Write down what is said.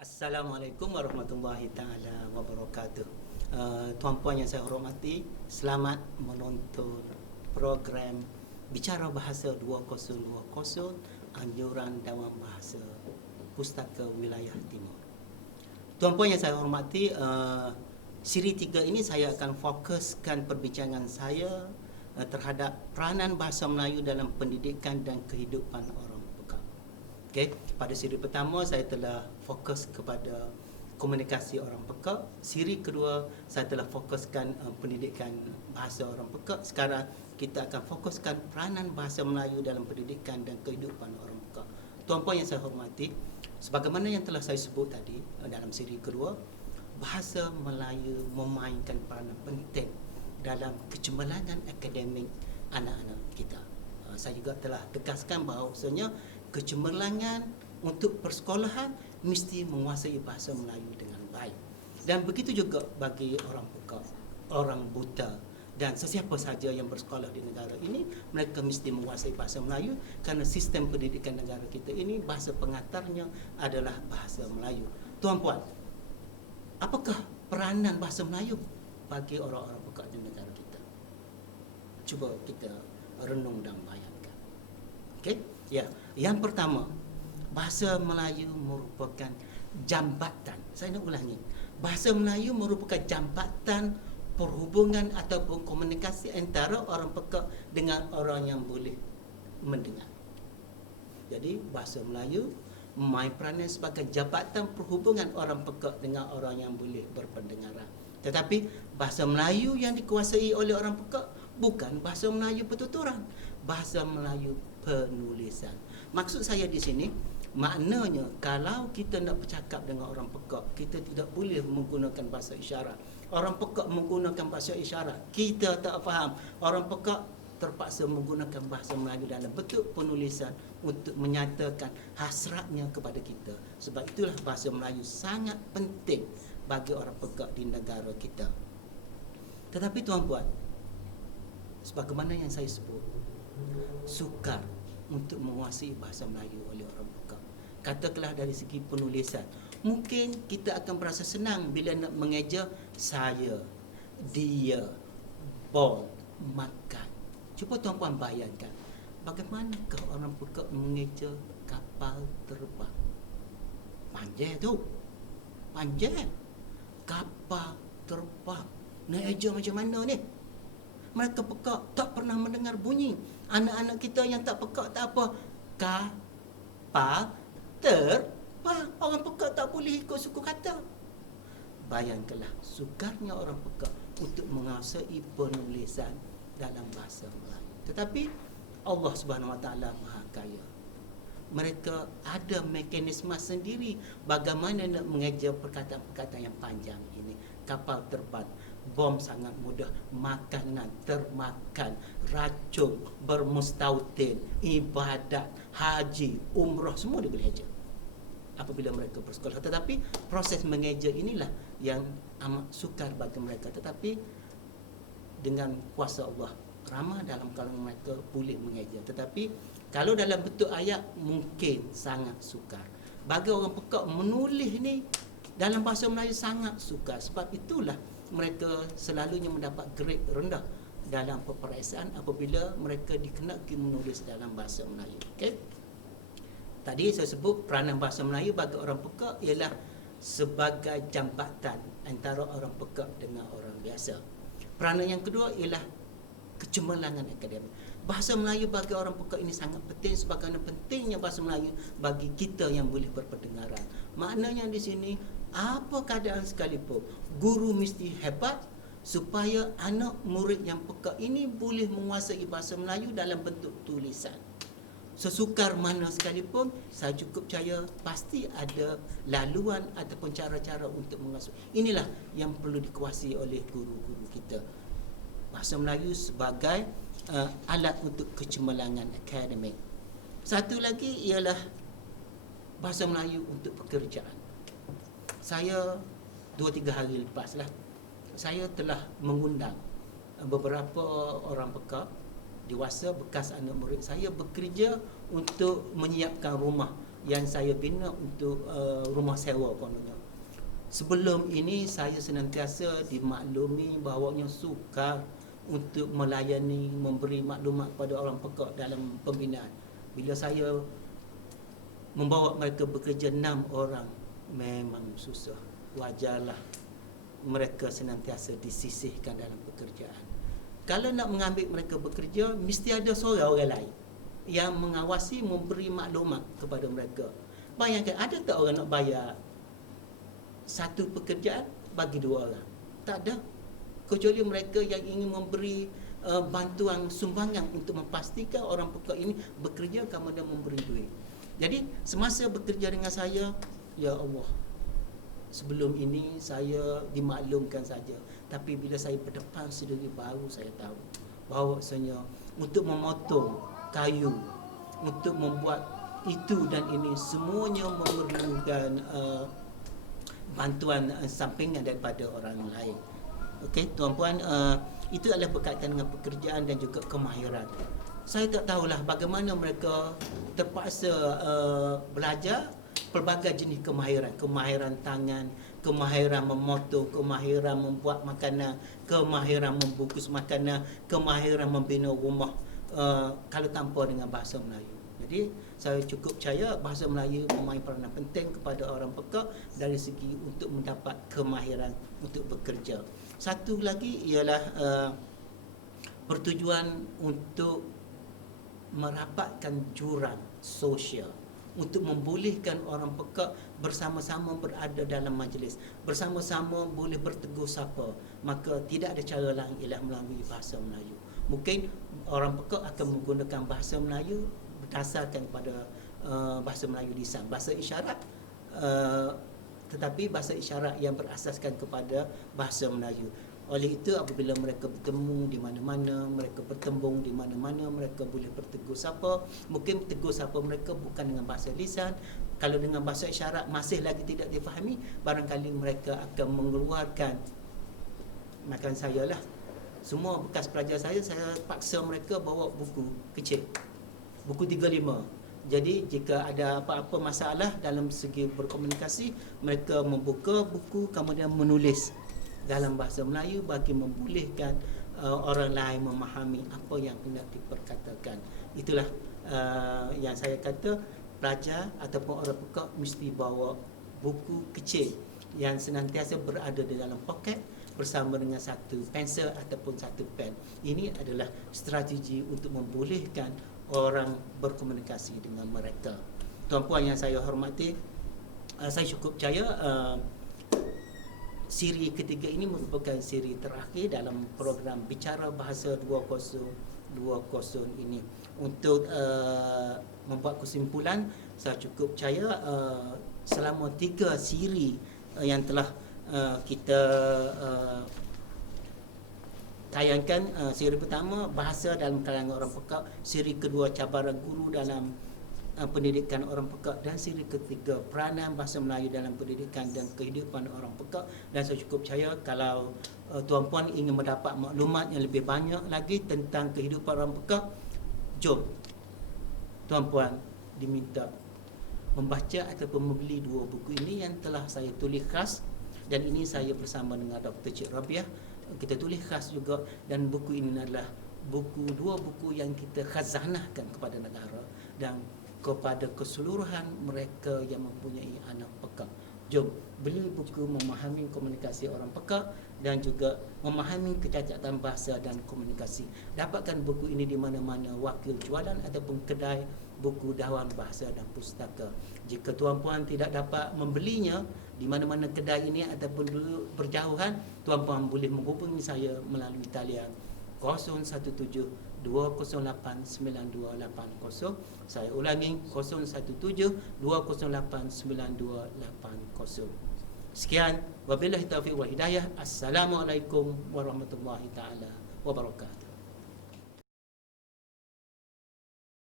Assalamualaikum warahmatullahi taala wabarakatuh. Tuan-puan yang saya hormati, selamat menonton program Bicara Bahasa 2020 Anjuran Dewan Bahasa Pustaka Wilayah Timur. Tuan-puan yang saya hormati, siri 3 ini saya akan fokuskan perbincangan saya terhadap peranan bahasa Melayu dalam pendidikan dan kehidupan orang. Okay. Pada siri pertama saya telah fokus kepada komunikasi orang pekak. Siri kedua saya telah fokuskan pendidikan bahasa orang pekak. Sekarang kita akan fokuskan peranan bahasa Melayu dalam pendidikan dan kehidupan orang pekak. Tuan-puan yang saya hormati, sebagaimana yang telah saya sebut tadi dalam siri kedua, bahasa Melayu memainkan peranan penting dalam kecemerlangan akademik anak-anak kita. Saya juga telah tegaskan bahawasanya kecemerlangan untuk persekolahan mesti menguasai bahasa Melayu dengan baik. Dan begitu juga bagi orang pekak, orang buta dan sesiapa sahaja yang bersekolah di negara ini, mereka mesti menguasai bahasa Melayu kerana sistem pendidikan negara kita ini bahasa pengantarnya adalah bahasa Melayu. Tuan-puan, apakah peranan bahasa Melayu bagi orang-orang pekak di negara kita? Cuba kita renung dan bayangkan. Okey? Ya, yang pertama, bahasa Melayu merupakan jambatan. Saya nak ulangi. Bahasa Melayu merupakan jambatan perhubungan ataupun komunikasi antara orang pekak dengan orang yang boleh mendengar. Jadi, bahasa Melayu memain peranan sebagai jambatan perhubungan orang pekak dengan orang yang boleh berpendengaran. Tetapi, bahasa Melayu yang dikuasai oleh orang pekak bukan bahasa Melayu pertuturan, bahasa Melayu penulisan. Maksud saya di sini, maknanya kalau kita nak bercakap dengan orang pekak, kita tidak boleh menggunakan bahasa isyarat. Orang pekak menggunakan bahasa isyarat, kita tak faham. Orang pekak terpaksa menggunakan bahasa Melayu dalam bentuk penulisan untuk menyatakan hasratnya kepada kita. Sebab itulah bahasa Melayu sangat penting bagi orang pekak di negara kita. Tetapi tuan-puan, sebagaimana yang saya sebut, sukar untuk menguasai bahasa Melayu oleh orang pekak. Katakanlah dari segi penulisan, mungkin kita akan berasa senang bila nak mengeja saya, dia, bol, makan. Cuba tuan-puan bayangkan, bagaimanakah orang pekak mengeja kapal terbang? Panjang tu, panjang. Kapal terbang, nak eja macam mana ni? Mereka pekak tak pernah mendengar bunyi. Anak-anak kita yang tak pekak tak apa. Kapal terbang. Orang pekak tak boleh ikut suku kata. Bayangkanlah sukarnya orang pekak untuk menguasai penulisan dalam bahasa Melayu. Tetapi Allah Subhanahu Wa Taala Maha Kaya. Mereka ada mekanisme sendiri bagaimana nak mengeja perkataan-perkataan yang panjang ini. Kapal terbang, bom sangat mudah, makanan termakan, racun, bermustautin, ibadat, haji, umrah, semua dia boleh eja apabila mereka bersekolah. Tetapi proses mengeja inilah yang amat sukar bagi mereka. Tetapi dengan kuasa Allah, ramai dalam kalangan mereka boleh mengeja. Tetapi kalau dalam bentuk ayat mungkin sangat sukar. Bagi orang pekak menulis ni dalam bahasa Melayu sangat sukar. Sebab itulah mereka selalunya mendapat grade rendah dalam peperiksaan apabila mereka dikenaki menulis dalam bahasa Melayu. Okey. Tadi saya sebut peranan bahasa Melayu bagi orang pekak ialah sebagai jambatan antara orang pekak dengan orang biasa. Peranan yang kedua ialah kecemerlangan akademik. Bahasa Melayu bagi orang pekak ini sangat penting sebagaimana pentingnya bahasa Melayu bagi kita yang boleh berpendengaran. Maknanya di sini, apa keadaan sekalipun, guru mesti hebat supaya anak murid yang pekak ini boleh menguasai bahasa Melayu dalam bentuk tulisan. Sesukar mana sekalipun, saya cukup percaya pasti ada laluan ataupun cara-cara untuk menguasai. Inilah yang perlu dikuasai oleh guru-guru kita. Bahasa Melayu sebagai alat untuk kecemerlangan akademik. Satu lagi ialah bahasa Melayu untuk pekerjaan. Saya 2-3 hari lepas lah, saya telah mengundang beberapa orang pekak dewasa bekas anak murid saya bekerja untuk menyiapkan rumah yang saya bina untuk rumah sewa kononnya. Sebelum ini saya senantiasa dimaklumi bahawanya sukar untuk melayani, memberi maklumat kepada orang pekak dalam pembinaan. Bila saya membawa mereka bekerja 6 orang, memang susah. Wajarlah mereka senantiasa disisihkan dalam pekerjaan. Kalau nak mengambil mereka bekerja, mesti ada seorang orang lain yang mengawasi, memberi maklumat kepada mereka. Bayangkan, ada tak orang nak bayar satu pekerjaan bagi 2 orang? Tak ada. Kecuali mereka yang ingin memberi bantuan sumbangan untuk memastikan orang pekak ini bekerja kemudian memberi duit. Jadi semasa bekerja dengan saya, ya Allah, sebelum ini saya dimaklumkan saja, tapi bila saya berdepan sendiri baru saya tahu bahawasanya untuk memotong kayu, untuk membuat itu dan ini semuanya memerlukan bantuan sampingan daripada orang lain. Okey, tuan-puan, itu adalah berkaitan dengan pekerjaan dan juga kemahiran. Saya tak tahulah bagaimana mereka terpaksa belajar pelbagai jenis kemahiran. Kemahiran tangan, kemahiran memotong, kemahiran membuat makanan, kemahiran membungkus makanan, kemahiran membina rumah, kalau tanpa dengan bahasa Melayu. Jadi saya cukup percaya bahasa Melayu memain peranan penting kepada orang pekak dari segi untuk mendapat kemahiran untuk bekerja. Satu lagi ialah bertujuan untuk merapatkan jurang sosial, untuk membolehkan orang pekak bersama-sama berada dalam majlis, bersama-sama boleh bertegur sapa. Maka tidak ada cara lain ialah melalui bahasa Melayu. Mungkin orang pekak akan menggunakan bahasa Melayu berdasarkan pada bahasa Melayu lisan, bahasa isyarat, tetapi bahasa isyarat yang berasaskan kepada bahasa Melayu. Oleh itu apabila mereka bertemu di mana-mana, mereka bertembung di mana-mana, mereka boleh bertegur sapa. Mungkin tegur sapa mereka bukan dengan bahasa lisan. Kalau dengan bahasa isyarat masih lagi tidak difahami, barangkali mereka akan mengeluarkan, makan saya lah, semua bekas pelajar saya paksa mereka bawa buku kecil, buku 35. Jadi jika ada apa-apa masalah dalam segi berkomunikasi, mereka membuka buku kemudian menulis dalam bahasa Melayu bagi membolehkan orang lain memahami apa yang hendak diperkatakan. Itulah yang saya kata, pelajar ataupun orang pekak mesti bawa buku kecil yang senantiasa berada di dalam poket bersama dengan satu pensel ataupun satu pen. Ini adalah strategi untuk membolehkan orang berkomunikasi dengan mereka. Tuan-puan yang saya hormati, saya cukup percaya siri ketiga ini merupakan siri terakhir dalam program Bicara Bahasa 2020 ini. Untuk membuat kesimpulan, saya cukup percaya selama 3 siri yang telah kita tayangkan, siri pertama bahasa dalam kalangan orang pekak, siri kedua cabaran guru dalam pendidikan orang pekak, dan siri ketiga peranan bahasa Melayu dalam pendidikan dan kehidupan orang pekak. Dan saya cukup percaya kalau tuan-puan ingin mendapat maklumat yang lebih banyak lagi tentang kehidupan orang pekak, jom tuan-puan diminta membaca ataupun membeli 2 buku ini yang telah saya tulis khas, dan ini saya bersama dengan Dr. Cik Rabiah kita tulis khas juga. Dan buku ini adalah 2 buku yang kita khazanahkan kepada negara dan kepada keseluruhan mereka yang mempunyai anak pekak. Jom beli buku Memahami Komunikasi Orang Pekak dan juga Memahami Kecacatan Bahasa dan Komunikasi. Dapatkan buku ini di mana-mana wakil jualan ataupun kedai buku Dewan Bahasa dan Pustaka. Jika tuan-puan tidak dapat membelinya di mana-mana kedai ini ataupun dulu berjauhan, tuan-puan boleh menghubungi saya melalui talian 017-208-9280. Saya ulangi, 017-208-9280. Sekian, wabillahi taufiq wal hidayah. Assalamualaikum warahmatullahi taala wabarakatuh.